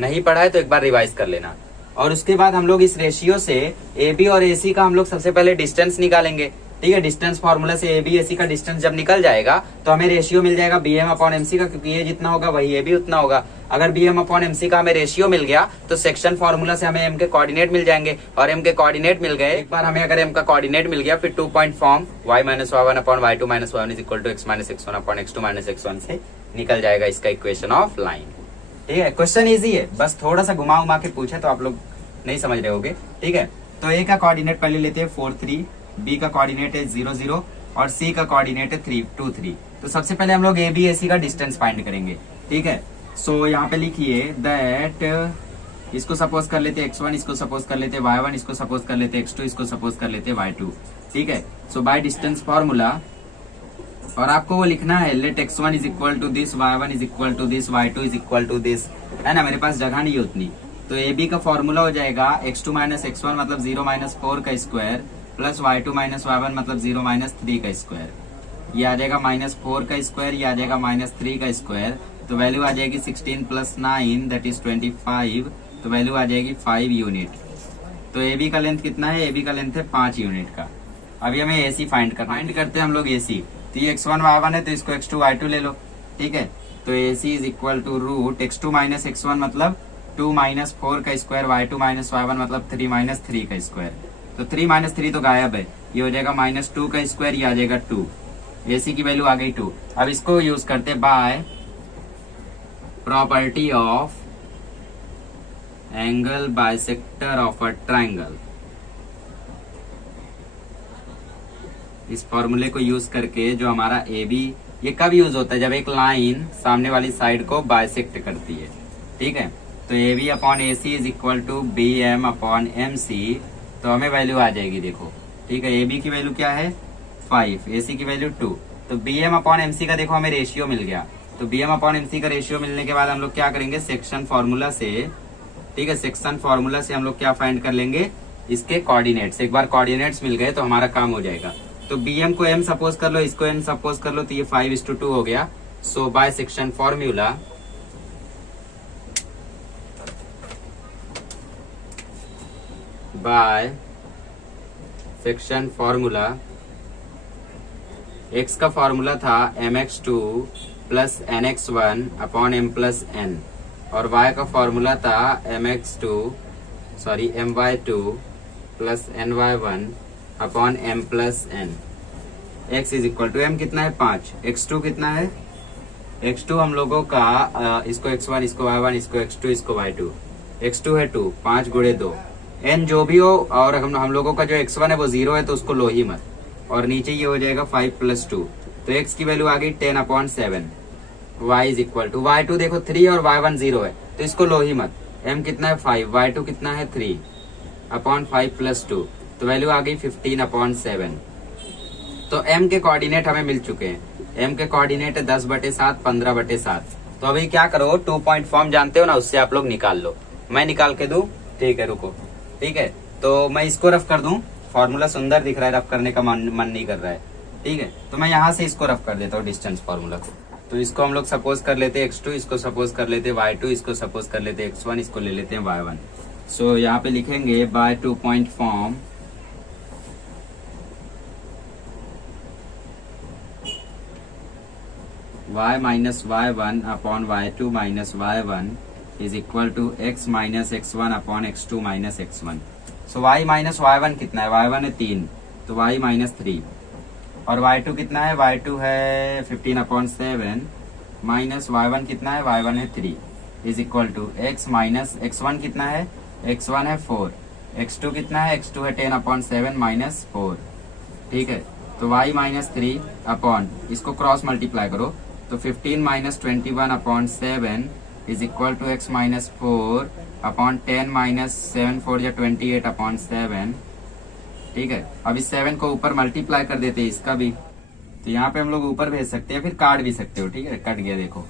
नहीं पढ़ा है तो एक बार रिवाइज कर लेना। और उसके बाद हम लोग इस रेशियो से ए बी और ए सी का हम लोग सबसे पहले डिस्टेंस निकालेंगे। ठीक है, डिस्टेंस फॉर्मूला से ए बी ए सी का डिस्टेंस जब निकल जाएगा तो हमें रेशियो मिल जाएगा B M upon M C का, क्योंकि ये जितना होगा वही ए बी उतना होगा। अगर B M upon M C का हमें रेशियो मिल गया तो सेक्शन फॉर्मूला से हमें एम के कोऑर्डिनेट मिल जाएंगे, और एम के कोऑर्डिनेट मिल गए, एक बार हमें अगर एम का कोऑर्डिनेट मिल गया, फिर 2 point form y minus y1 upon y2 minus y1 is equal to x minus x1 upon x2 minus x1 से निकल जाएगा इसका इक्वेशन ऑफ लाइन। ठीक है, क्वेश्चन इजी है, बस थोड़ा सा घुमा उमा के पूछे तो आप लोग नहीं समझ रहे होगे। ठीक है, तो ए का कोऑर्डिनेट पहले लेते हैं 4 3, बी का कोऑर्डिनेट है 0 0 और सी का कोऑर्डिनेट है 3 2 3। तो सबसे पहले हम लोग ए बी ए सी का डिस्टेंस फाइंड करेंगे। ठीक है, सो यहाँ पे लिखिए दैट इसको सपोज कर लेते x1, इसको सपोज कर लेते y1, इसको सपोज कर लेते x2, इसको सपोज कर लेते y2। ठीक है, सो बाय डिस्टेंस फॉर्मूला, और आपको वो लिखना है let x1 is equal to this, y1 is equal to this, y2 is equal to this, है ना। मेरे पास जगह नहीं है उतनी, तो ए बी का फॉर्मूला हो जाएगा x2 माइनस x1 मतलब 0 माइनस 4 का square plus y2 minus y1 मतलब 0 माइनस 3 का स्क्वायर। ये आ जाएगा माइनस 4 का स्क्वायर, ये आ जाएगा माइनस 3 का स्क्वायर, तो वैल्यू आ जाएगी 16 प्लस 9 दैट इज 25, तो वैल्यू आ जाएगी 5 यूनिट। तो ए बी का लेंथ कितना है? ए बी का लेंथ है 5 यूनिट का। अभी हमें ए सी फाइंड करते हैं हम लोग ए सी। तो ये x1 y1 है तो इसको x2 y2 ले लो। ठीक है, तो A C is equal to root x2 minus x1 मतलब 2 माइनस 4 का स्क्वायर, y2 माइनस y1 मतलब 3 माइनस 3 का स्क्वायर। तो 3 माइनस 3 तो गायब है, ये हो जाएगा माइनस 2 का स्क्वायर, ये आ जाएगा 2। ए सी की वैल्यू आ गई 2। अब इसको यूज करते by property of angle bisector of a triangle. इस फॉर्मूले को यूज करके जो हमारा ए बी, ये कब यूज होता है? जब एक लाइन सामने वाली साइड को बाइसेक्ट करती है। ठीक है, तो A B upon A C is equal to B M upon M C, तो हमें वैल्यू आ जाएगी देखो। ठीक है, ए बी की वैल्यू क्या है? 5, ए सी की वैल्यू 2। तो B M upon M C का देखो हमें रेशियो मिल गया। तो B M upon M C का रेशियो मिलने के बाद हम लोग क्या करेंगे? सेक्शन फॉर्मूला से, ठीक है, सेक्शन फॉर्मूला से हम लोग क्या फाइंड कर लेंगे? इसके कोऑर्डिनेट्स। एक बार कोऑर्डिनेट्स मिल गए तो हमारा काम हो जाएगा। तो बी एम को एम सपोज कर लो, इसको एन सपोज कर लो, तो ये 5:2 हो गया। So by section formula x का फॉर्मूला था mx2 plus nx1 upon m plus n, और y का फॉर्मूला था my2 plus ny1 upon m plus n। x is equal to m कितना है? 5। x2 कितना है? x2 हम लोगों का इसको x1, इसको y1, इसको x2, इसको y2। x2 है 2, 5 गुणे 2। n जो भी हो, और हम लोगों का जो x1 है वो 0 है तो उसको लो ही मत, और नीचे ये हो जाएगा 5 प्लस 2, तो x की वैल्यू आ गई 10/7। y is equal to y2 देखो 3 और y1 0 है तो इसको लो ही मत। m कितना है? 5, y2 कितना है? 3 अपॉन 5 प्लस 2, तो वैल्यू आ गई 15/7। तो m के कोऑर्डिनेट हमें मिल चुके हैं। m के कोऑर्डिनेट है 10/7, 15/7। तो अभी क्या करो, 2 पॉइंट फॉर्म जानते हो ना, उससे आप लोग निकाल लो। मैं निकाल के दूं? ठीक है, रुको। ठीक है, तो मैं इसको रफ कर दूं। फॉर्मूला सुंदर दिख रहा है, रफ करने का मन नहीं कर रहा है। ठीक है, तो मैं यहाँ से इसको रफ कर देता हूँ, डिस्टेंस फॉर्मूला को। तो इसको हम लोग सपोज कर लेते हैं x2, इसको सपोज कर लेते हैं y2, इसको सपोज कर लेते हैं x1, इसको ले लेते हैं y1। सो यहाँ पे लिखेंगे by 2 point form y minus y1 upon y2 minus y1 is equal to x minus x1 upon x2 minus x1। So y minus y1 कितना है? y1 है 3, तो y माइनस 3। और y2 कितना है? y2 है 15 अपॉन 7 माइनस y1 कितना है? y1 है 3 is equal to x minus x1 कितना है? x1 है 4, x2 कितना है? x2 है 10 अपॉन 7 माइनस 4। ठीक है, तो y माइनस 3 अपॉन, इसको क्रॉस मल्टीप्लाई करो तो 15 minus 21 upon 7 is equal to x minus 4 upon 10 minus 7 4 या 28 अपॉन 7। ठीक है, अब इस 7 को ऊपर मल्टीप्लाई कर देते हैं इसका भी, तो यहाँ पे हम लोग ऊपर भेज सकते हैं, फिर काट भी सकते हो। ठीक है, कट गया देखो,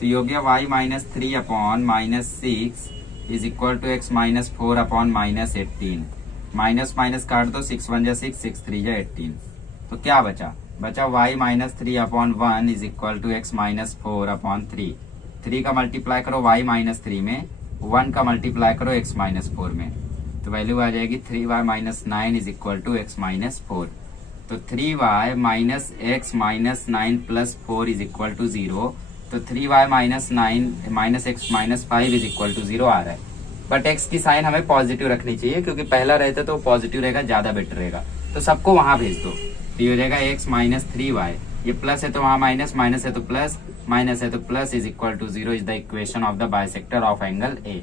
तो ये हो गया y minus 3 upon minus 6 is equal to x minus 4 upon minus 18। Minus minus काट दो, 6 1 जा 6, 6 3 जा 18। तो क्या बचा? बचा y minus 3 upon 1 is equal to x minus 4 upon 3। 3 का मल्टीप्लाई करो y माइनस 3 में, 1 का मल्टीप्लाई करो x माइनस 4 में, तो वैल्यू आ जाएगी 3y minus 9 is equal to x minus 4। तो 3y minus x minus 9 plus 4 is equal to 0। तो 3y minus 9 minus x minus 5 is equal to 0 आ रहा है। बट x की साइन हमें पॉजिटिव रखनी चाहिए, क्योंकि पहला रहता तो पॉजिटिव रहेगा, ज्यादा बेटर रहेगा। तो सबको वहां भेज दो, तो ये हो जाएगा x माइनस 3y, ये प्लस है तो वहां माइनस, माइनस है तो प्लस, माइनस है तो plus is equal to 0 is the equation of the bisector of angle A।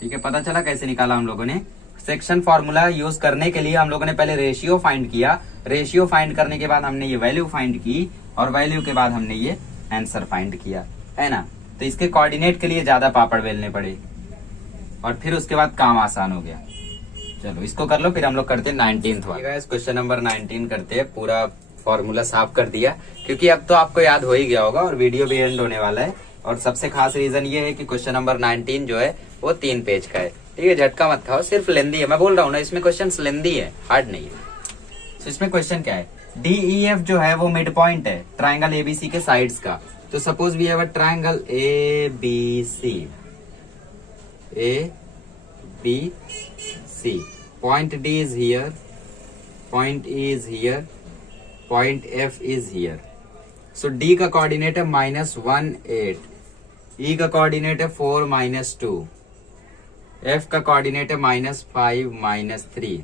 ठीक है, पता चला कैसे निकाला हम लोगों ने। सेक्शन फॉर्मूला यूज करने के लिए हम लोगों ने पहले रेशियो फाइंड किया, रेशियो फाइंड करने के बाद हमने ये वैल्यू फाइंड की, और वैल्यू के बाद हमने ये आंसर फाइंड किया, है ना। तो इसके कोऑर्डिनेट के लिए ज्यादा पापड़ बेलने पड़े, और फिर उसके बाद काम आसान हो गया। चलो इसको कर लो, फिर हम लोग करते हैं 19th वाला। क्वेश्चन नंबर 19 करते हैं। पूरा फॉर्मूला साफ कर दिया, क्योंकि अब तो आपको याद हो ही गया होगा, और वीडियो भी एंड होने वाला है। और सबसे खास रीजन ये है कि क्वेश्चन नंबर 19 जो है वो 3 पेज का है। ठीक है, झटका मत खाओ, सिर्फ लेंदी है, मैं बोल रहा हूँ ना, इसमें क्वेश्चन लेंदी है, हार्ड नहीं है। तो इसमें क्वेश्चन क्या है? DEF जो है वो मिड पॉइंट है ट्राइंगल ABC के साइड्स का। तो suppose we have a triangle ABC, point D is here, point E is here, point F is here. So D का कोऑर्डिनेट है -1 8, E का कोऑर्डिनेट है 4 -2, F का कोऑर्डिनेट है -5 -3।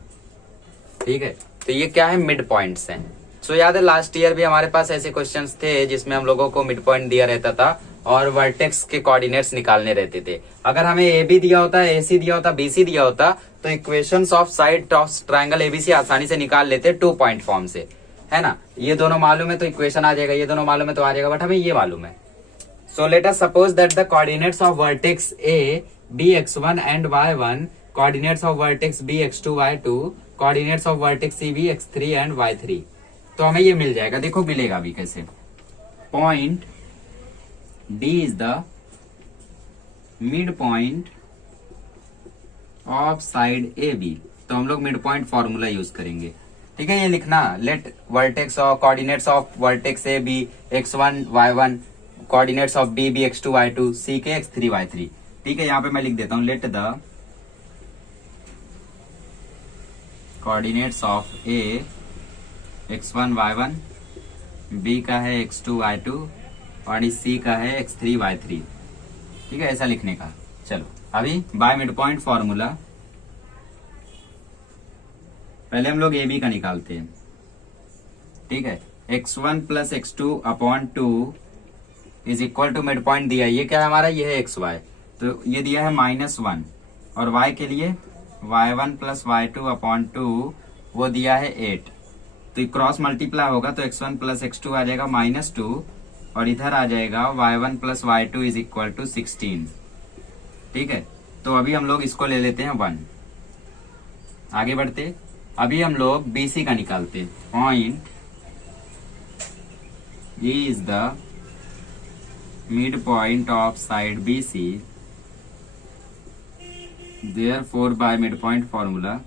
ठीक है, तो ये क्या है? मिड पॉइंट्स हैं। सो याद है लास्ट ईयर भी हमारे पास ऐसे क्वेश्चंस थे जिसमें हम लोगों को मिड पॉइंट दिया रहता था और वर्टेक्स के कोऑर्डिनेट्स निकालने रहते थे। अगर हमें AB दिया होता, AC दिया होता, BC दिया होता, तो equations of side of triangle ABC आसानी से निकाल लेते 2 पॉइंट फॉर्म से, है ना। ये दोनों मालूम है तो इक्वेशन आ जाएगा, ये दोनों मालूम है तो आ जाएगा, बट हमें ये मालूम है। So let us suppose that the coordinates of vertex A be x1 and y1, coordinates of vertex B x2 y2, coordinates of vertex C be x3 and y3। तो हमें ये मिल जाएगा। देखो मिलेगा भी कैसे। Point D is the mid point of side AB। तो हम लोग मिड पॉइंट फॉर्मूला यूज करेंगे। ठीक है, ये लिखना, let vertex of coordinates of vertex A be x1 y1, coordinates of B be x2 y2, C के x3 y3। ठीक है, यहाँ पे मैं लिख देता हूं, let the coordinates of A x1 y1, B का है x2 y2 और इस C का है x3 y3। ठीक है, ऐसा लिखने का। चलो अभी बाय मिड पॉइंट फॉर्मूला पहले हम लोग AB का निकालते हैं। ठीक है, x1 plus x2 upon 2 is equal to mid point दिया है, ये क्या है हमारा? ये है xy, तो ये दिया है -1, और y के लिए y1 प्लस y2 अपॉन 2 वो दिया है 8। तो क्रॉस मल्टीप्लाई होगा तो x1 प्लस x2 आ जाएगा -2, और इधर आ जाएगा y1 plus y2 is equal to 16। ठीक है, तो अभी हम लोग इसको ले लेते हैं 1। आगे बढ़ते, अभी हम लोग BC का निकालते हैं। Point E is the midpoint of side BC. Therefore, by midpoint formula,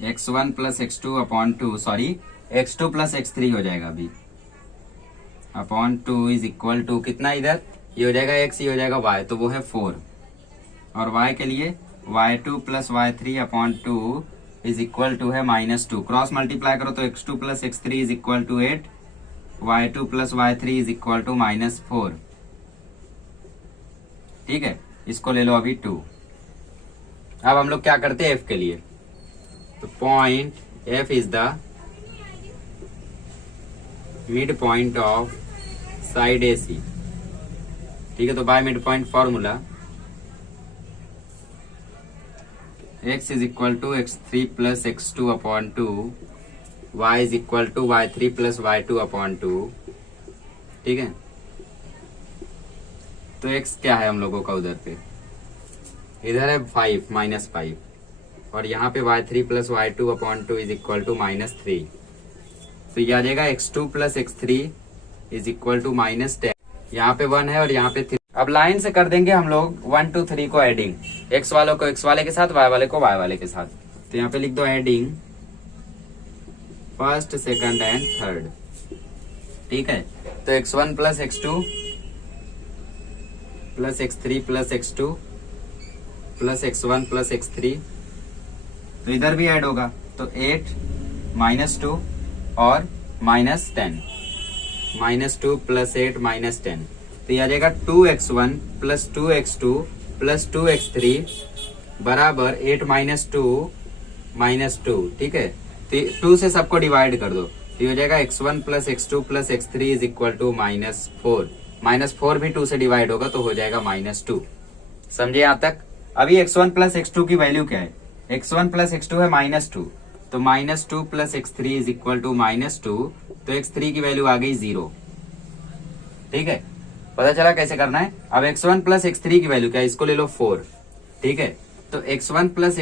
x1 plus x2 upon two, sorry x2 plus x3 हो जाएगा अभी, अपॉन 2 इज इक्वल टू कितना, इधर ये हो जाएगा x, ये हो जाएगा y, तो वो है 4, और y के लिए y2 plus y3 upon 2 is equal to है -2। क्रॉस मल्टीप्लाई करो तो x2 plus x3 is equal to 8, y2 plus y3 is equal to -4। ठीक है, इसको ले लो अभी 2। अब हम लोग क्या करते हैं f के लिए, तो point f is the mid point of side AC। ठीक है, तो by mid point formula x is equal to x3 plus x2 upon 2, y is equal to y3 plus y2 upon 2। ठीक है, तो x क्या है हम लोगों का उधर पे, इधर है 5 -5, और यहाँ पे y3 plus y2 upon 2 is equal to -3। तो ये आ जाएगा x2 plus x3 is equal to -10। यहाँ पे 1 है और यहाँ पे 3। अब लाइन से कर देंगे हम लोग 1 2 3 को एडिंग, x वालों को x वाले के साथ, y वाले को y वाले के साथ। तो यहाँ पे लिख दो adding first, second and third. ठीक है, तो x1 plus x2 plus x3 plus x2 plus x1 plus x3, तो इधर भी ऐड होगा, तो 8 -2 और -10, -2 प्लस 8 -10, तो यह आ जाएगा 2x1 plus 2x2 plus 2x3 बराबर 8 -2 ठीक है, तो 2 से सबको डिवाइड कर दो, तो ये हो जाएगा x1 plus x2 plus x3 is equal to -4। -4 भी 2 से डिवाइड होगा तो हो जाएगा -2। समझे यहाँ तक। अभी x1 प्लस x2 की वैल्यू क्या है, x1 प्लस x2 है -2, तो -2 plus x3 is equal to -2, तो x3 की वैल्यू आ गई 0। ठीक है, पता चला कैसे करना है। अब x1 प्लस x3 की वैल्यू क्या है, इसको ले लो 4। ठीक है, तो x1 प्लस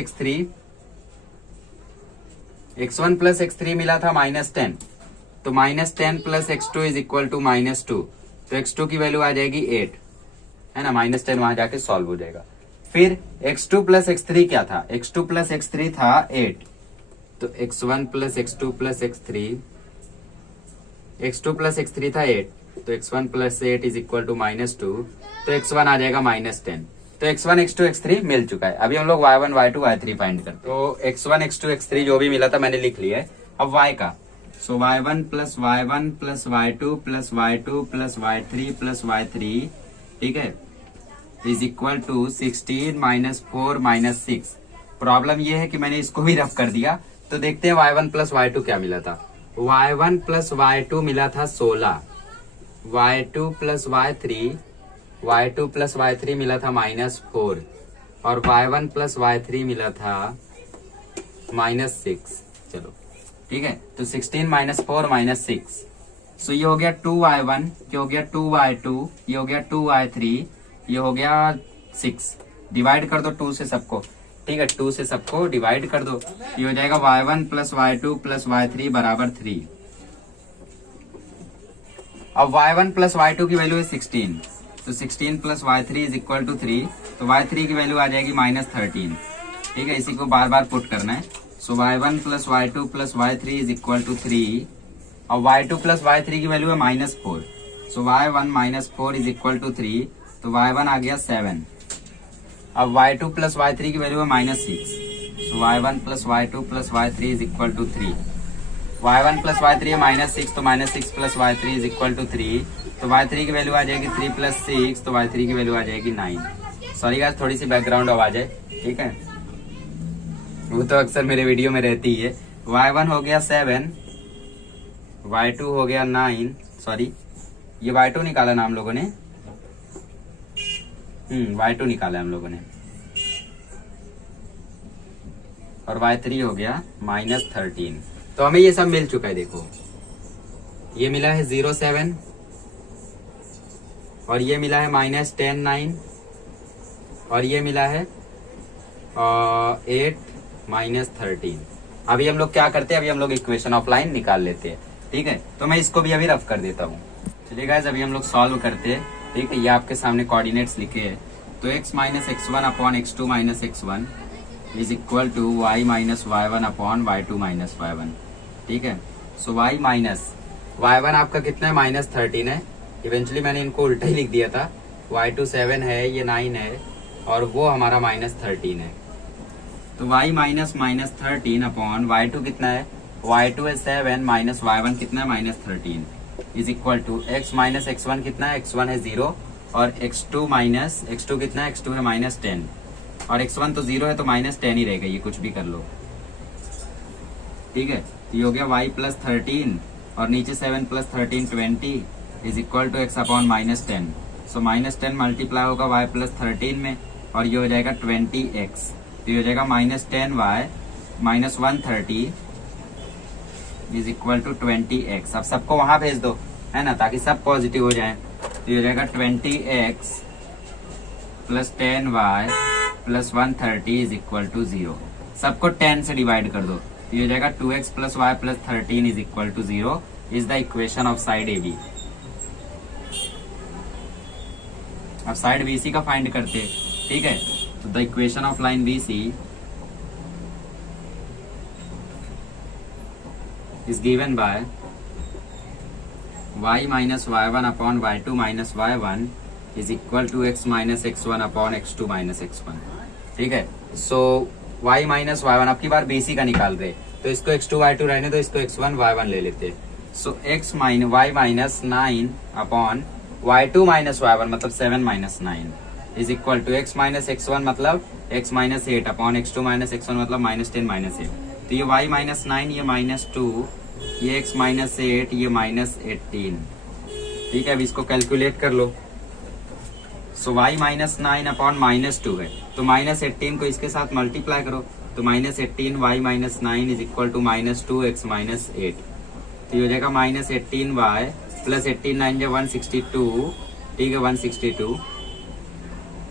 x3 मिला था -10, तो -10 plus x2 is equal to -2, तो x2 की वैल्यू आ जाएगी 8, है ना, -10 वहां जाके सॉल्व हो जाएगा। फिर x2 प्लस x3 क्या था, x2 प्लस x3 था 8, तो x1 plus x2 plus x3, x2 plus x3 था 8, तो x1 plus 8 is equal to -2, तो x1 आ जाएगा -10। तो x1 x2 x3 मिल चुका है। अभी हम लोग y1 y2 y3 फाइंड करते हैं। तो x1 x2 x3 जो भी मिला था मैंने लिख लिया है। अब y का, सो y1 plus y2 plus y2 plus y3 plus y3, ठीक है, इज इक्वल टू 16 -4 -6। प्रॉब्लम ये है कि मैंने इसको भी रफ कर दिया, तो देखते हैं y1 प्लस y2 क्या मिला था। y1 प्लस y2 मिला था 16, y2 प्लस y3 मिला था -4, और y1 प्लस y3 मिला था -6। चलो ठीक है, तो 16 -4 -6, सो ये हो गया 2y1, ये हो गया 2y2, ये हो गया 2y3, ये हो गया 6। डिवाइड कर दो 2 से सबको, ठीक है, 2 से सबको डिवाइड कर दो, ये हो जाएगा y1 plus y2 plus y3 बराबर 3। अब y1 प्लस y2 की वैल्यू है 16, तो 16 plus y3 is equal to 3, तो y3 की वैल्यू आ जाएगी -13। ठीक है, इसी को बार बार पुट करना है। So y1 plus y2 plus y3 is equal to 3, और y2 प्लस y3 की वैल्यू है -4, सो y1 -4 इज इक्वल टू 3, तो y1 आ गया 7। अब y2 प्लस y3 की वैल्यू है -6, so y1 plus y2 plus y3 is equal to 3। y1 plus y3 है -6, तो -6 plus y3 is equal to 3, तो y3 की वैल्यू आ जाएगी 3 प्लस 6, तो y3 की वैल्यू आ जाएगी 9। सॉरी गाइस, थोड़ी सी बैकग्राउंड आवाज है, ठीक है, वो तो अक्सर मेरे वीडियो में रहती है। y1 हो गया 7, y2 हो गया 9, सॉरी ये y2 निकाला ना हम लोगों ने, y2 निकाला हम लोगों ने, और y3 हो गया -13। तो हमें ये सब मिल चुका है। देखो ये मिला है 0 7, और ये मिला है -10 9, और ये मिला है 8 -13। अभी हम लोग क्या करते हैं, अभी हम लोग इक्वेशन ऑफ लाइन निकाल लेते हैं। ठीक है, तो मैं इसको भी अभी रफ कर देता हूँ। चलिए गाइस, अभी हम लोग सॉल्व करते हैं। ठीक है, ये आपके सामने कोऑर्डिनेट्स लिखे हैं। तो x minus x1 upon x2 minus x1 is equal to y minus y1 upon y2 minus y1। ठीक है, सो y माइनस y1 आपका कितना है, -13 है। इवेंचुअली मैंने इनको उल्टा ही लिख दिया था। y2 7 है, ये 9 है, और वो हमारा -13 है। तो y माइनस -13 अपॉन y2 कितना है, y2 है 7 माइनस y1 कितना है, -13 is equal to x minus x1 कितना है, x1 है 0, और x2 माइनस x2 कितना है, x2 है -10, और x1 तो 0 है तो -10 ही रहेगा, ये कुछ भी कर लो। ठीक है, तो ये हो गया y प्लस 13 और नीचे 7 plus 13 20 is equal to x upon -10। So -10 multiply होगा y प्लस 13 में, और ये हो जाएगा 20x। तो ये हो जाएगा -10y minus 130 is equal to 20x। अब सबको वहां भेज दो, है ना, ताकि सब पॉजिटिव हो जाए। तो ये हो जाएगा 20x plus 10y plus 130 is equal to 0। सबको 10 से डिवाइड कर दो, तो ये हो जाएगा 2x plus y plus 13 is equal to 0 is the equation of side AB। अब साइड BC का फाइंड करते हैं। ठीक है, तो the equation of line BC is given by y minus y1 upon y2 minus y1 is equal to x minus x1 upon x2 minus x1। ठीक है, सो y minus y1 अब की बार BC का निकाल रहे, तो इसको x2 y2 रहने दो, इसको x1 y1 ले लेते। So x minus y minus 9 upon y2 minus y1 मतलब 7 minus 9 is equal to x minus x1 मतलब x minus 8 upon x2 minus x1 मतलब -10 माइनस 8। तो ये y माइनस 9, ये -2, ये x माइनस 8, ये -18। ठीक है, अब इसको कैलकुलेट कर लो। सो y माइनस 9 अपॉन -2 है, तो -18 को इसके साथ मल्टीप्लाई करो, तो -18 y minus 9 is equal to -2x minus 8। तो ये हो जाएगा -18y प्लस 18 9 जो 162। ठीक है, 162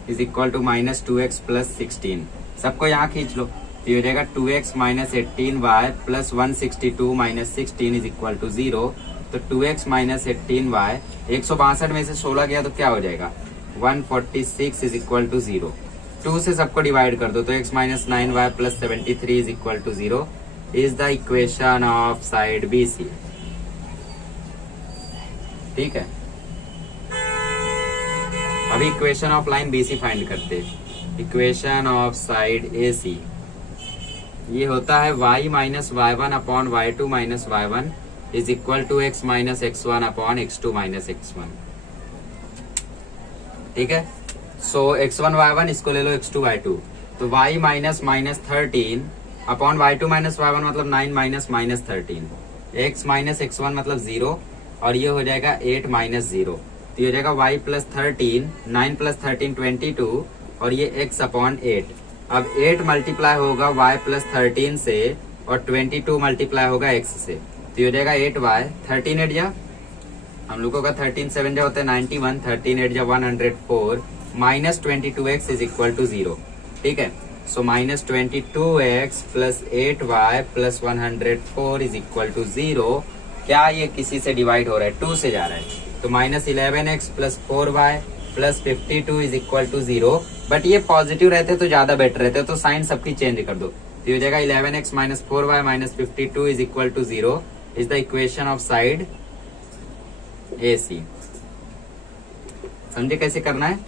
is equal to -2x plus 16। सबको यहाँ खींच लो, तो ये हो जाएगा 2x minus 18y plus 162 minus 16 is equal to 0। तो 2x माइनस 18y 162 में से 16 गया तो क्या हो जाएगा, 146 इज इक्वल टू 0। 2 से सबको डिवाइड कर दो, तो x minus 9y plus 73 is equal to 0 is the equation of side BC। ठीक है, अभी equation of line BC find करते हैं। इक्वेशन ऑफ साइड AC ये होता है y minus y1 upon y2 minus y1 is equal to x minus x1 upon x2 minus x1। ठीक है, सो x1 y1 इसको ले लो x2 y2, तो y minus -13 upon y2 minus y1 मतलब 9 minus -13, x minus x1 मतलब 0, और ये हो जाएगा 8 माइनस 0। तो ये हो जाएगा y प्लस 13, 9 प्लस 13 22, और ये x अपॉन 8। अब 8 मल्टीप्लाई होगा y प्लस 13 से, और 22 मल्टीप्लाई होगा x से, तो ये हो जाएगा 8y। 13 8 जा हम लोगों का 13 7 जा होता है 91, 13 8 जा 104 minus 22x is equal to 0। ठीक है, so minus 22x plus 8y plus 104 is equal to 0। क्या ये किसी से डिवाइड हो रहा है, 2 से जा रहा है, तो minus 11x plus 4y plus 52 is equal to 0। But ये पॉजिटिव रहते तो ज्यादा बेटर रहते, तो साइन सबकी चेंज कर दो, तो हो जाएगा 11x minus 4y minus 52 is equal to 0 is the equation of side AC। समझे कैसे करना है?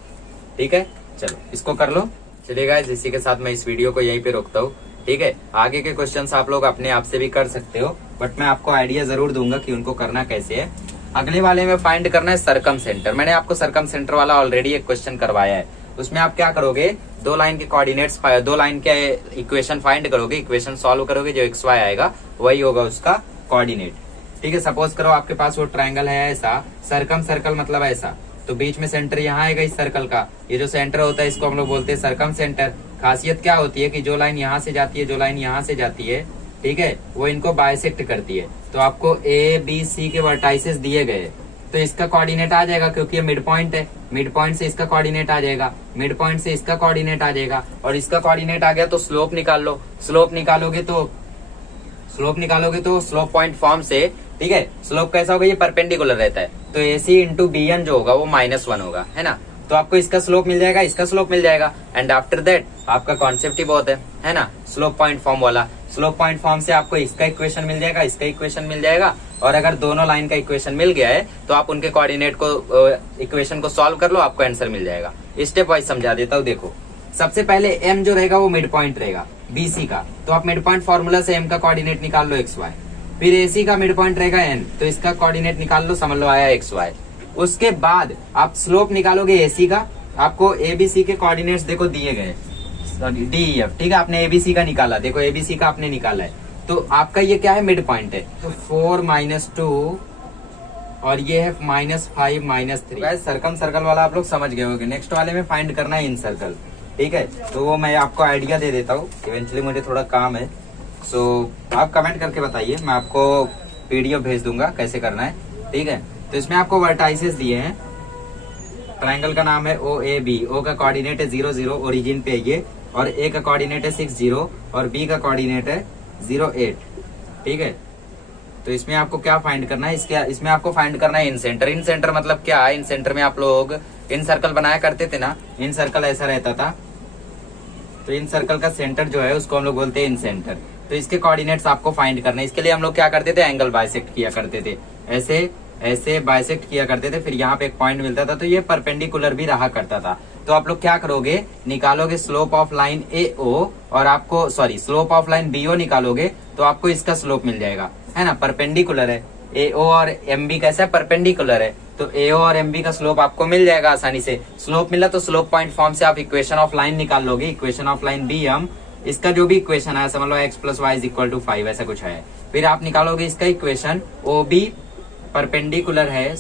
ठीक है, चलो इसको कर लो। चलिए गाइस, इसी के साथ मैं इस वीडियो को यहीं पे रोकता हूँ। ठीक है, आगे के क्वेश्चंस आप लोग अपने आप से भी कर सकते हो, बट मैं आपको आइडिया जरूर दूंगा कि उनको करना कैसे है। अगले वाले में फाइंड करना है सरकम सेंटर। मैंने आपको सरकम सेंटर वाला ऑलरेडी एक क्वेश्चन करवाया है। उसमें आप क्या करोगे, 2 लाइन के कोऑर्डिनेट्स 2 लाइन के इक्वेशन फाइंड करोगे, इक्वेशन सॉल्व करोगे, जो XY आएगा वही होगा उसका कोऑर्डिनेट। ठीक है, सपोज करो आपके पास वो ट्रायंगल है ऐसा, सरकम सर्कल मतलब ऐसा, तो बीच में सेंटर यहाँ आएगा इस सर्कल का। ये जो सेंटर होता है इसको हम लोग बोलते हैं सरकम सेंटर। खासियत क्या होती है कि जो लाइन यहाँ से जाती है, जो लाइन यहाँ से जाती है, ठीक है, वो इनको बाइसेक्ट करती है। तो आपको A B C के वर्टाइसेस दिए गए, तो इसका कोऑर्डिनेट आ जाएगा, क्योंकि ये मिड पॉइंट है, मिड पॉइंट से इसका कोऑर्डिनेट आ जाएगा, मिड पॉइंट से इसका कोऑर्डिनेट आ जाएगा, और इसका कोऑर्डिनेट आ गया तो स्लोप निकाल लो। स्लोप निकालोगे तो स्लोप पॉइंट फॉर्म से, ठीक है, स्लोप कैसा होगा, ये परपेंडिकुलर रहता है, तो AC इंटू BN जो होगा वो -1 होगा, है ना। तो आपको इसका स्लोप मिल जाएगा, इसका स्लोप मिल जाएगा, एंड आफ्टर दैट आपका कॉन्सेप्ट ही बहुत है ना, स्लोप पॉइंट फॉर्म वाला। स्लोप पॉइंट फॉर्म से आपको इसका इक्वेशन मिल जाएगा, इसका इक्वेशन मिल जाएगा, और अगर दोनों लाइन का इक्वेशन मिल गया है तो आप उनके कोऑर्डिनेट को इक्वेशन को सॉल्व कर लो, आपको आंसर मिल जाएगा। स्टेप वाइज समझा देता हूँ। देखो, सबसे पहले M जो रहेगा वो मिड पॉइंट रहेगा BC का, तो आप मिड पॉइंट फॉर्मूला से M का कोऑर्डिनेट निकाल लो XY। फिर AC का मिड पॉइंट रहेगा N, तो इसका कोऑर्डिनेट निकाल लो, समझ लो आया XY। उसके बाद आप स्लोप निकालोगे AC का, आपको ABC के कोऑर्डिनेट्स देखो दिए गए, DEF, ठीक है, आपने ABC का निकाला, देखो ABC का आपने निकाला है, तो आपका ये क्या है, मिड पॉइंट है, तो 4 -2 और ये है -5 -3। सर्कम सर्कल वाला आप लोग समझ गए होंगे। नेक्स्ट वाले में फाइंड करना है इन सर्कल, ठीक है, तो वो मैं आपको आइडिया दे देता हूँ, इवेंचुअली मुझे थोड़ा काम है, सो आप कमेंट करके बताइए, मैं आपको PDF भेज दूंगा कैसे करना है, ठीक है। तो इसमें आपको वर्टाइसेस दिए हैं, ट्रायंगल का नाम है OAB, O का कोऑर्डिनेट है 0 0 ओरिजिन पे ये, और A का कोऑर्डिनेट है 6 0 और B का कोऑर्डिनेट है 0 8, ठीक है। तो इसमें आपको क्या फाइंड करना है, इसमें आपको फाइंड करना है इन सेंटर। इन सेंटर मतलब क्या है, इन सेंटर में आप लोग इन सर्कल बनाया करते थे ना, इन सर्कल ऐसा रहता था, तो इन सर्कल का सेंटर जो है उसको हम लोग बोलते हैं इन सेंटर। तो इसके कोऑर्डिनेट्स आपको फाइंड करना है। इसके लिए हम लोग क्या करते थे, एंगल बाइसेक्ट किया करते थे, ऐसे ऐसे बाइसेक्ट किया करते थे, फिर यहाँ पे एक पॉइंट मिलता था, तो ये परपेंडिकुलर भी रहा करता था। तो आप लोग क्या करोगे, निकालोगे स्लोप ऑफ लाइन AO, और आपको स्लोप ऑफ लाइन BO निकालोगे तो आपको इसका स्लोप मिल जाएगा, है ना, परपेंडिकुलर है। AO और MB कैसा है, परपेंडिकुलर है, तो AO और MB का स्लोप आपको मिल जाएगा आसानी से। स्लोप मिला तो स्लोप पॉइंट फॉर्म से आप इक्वेशन ऑफ लाइन निकाल लोगे, इक्वेशन ऑफ लाइन BM, इसका जो भी इक्वेशन है समझ लो x + y = 5 ऐसा कुछ है। फिर आप निकालोगे इसका इक्वेशन, OB परपेंडिकुलर है,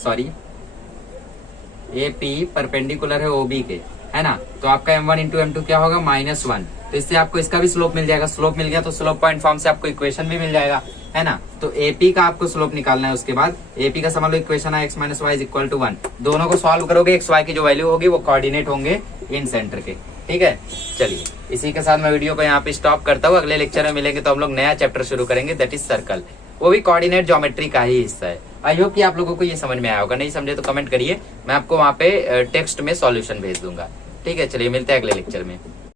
AP परपेंडिकुलर है OB के, है ना, तो आपका M1 × M2 क्या होगा, -1, तो इससे आपको इसका भी स्लोप मिल जाएगा। स्लोप मिल गया तो स्लोप पॉइंट फॉर्म से आपको इक्वेशन भी मिल जाएगा, है ना। तो AP का आपको स्लोप निकालना है। उसके बाद AP का समझ लो इक्वेशन है x - y = 1, दोनों को सॉल्व करोगे, XY की जो वैल्यू होगी वो कोऑर्डिनेट होंगे इन सेंटर के, ठीक है। चलिए, इसी के साथ मैं वीडियो को यहाँ पे स्टॉप करता हूँ। अगले लेक्चर में मिलेंगे तो हम लोग नया चैप्टर शुरू करेंगे, दैट इज सर्कल, वो भी कोऑर्डिनेट ज्योमेट्री का ही हिस्सा है। आई होप कि आप लोगों को ये समझ में आया होगा, नहीं समझे तो कमेंट करिए, मैं आपको वहाँ पे टेक्स्ट में सॉल्यूशन भेज दूंगा, ठीक है। चलिए, मिलते हैं अगले लेक्चर में।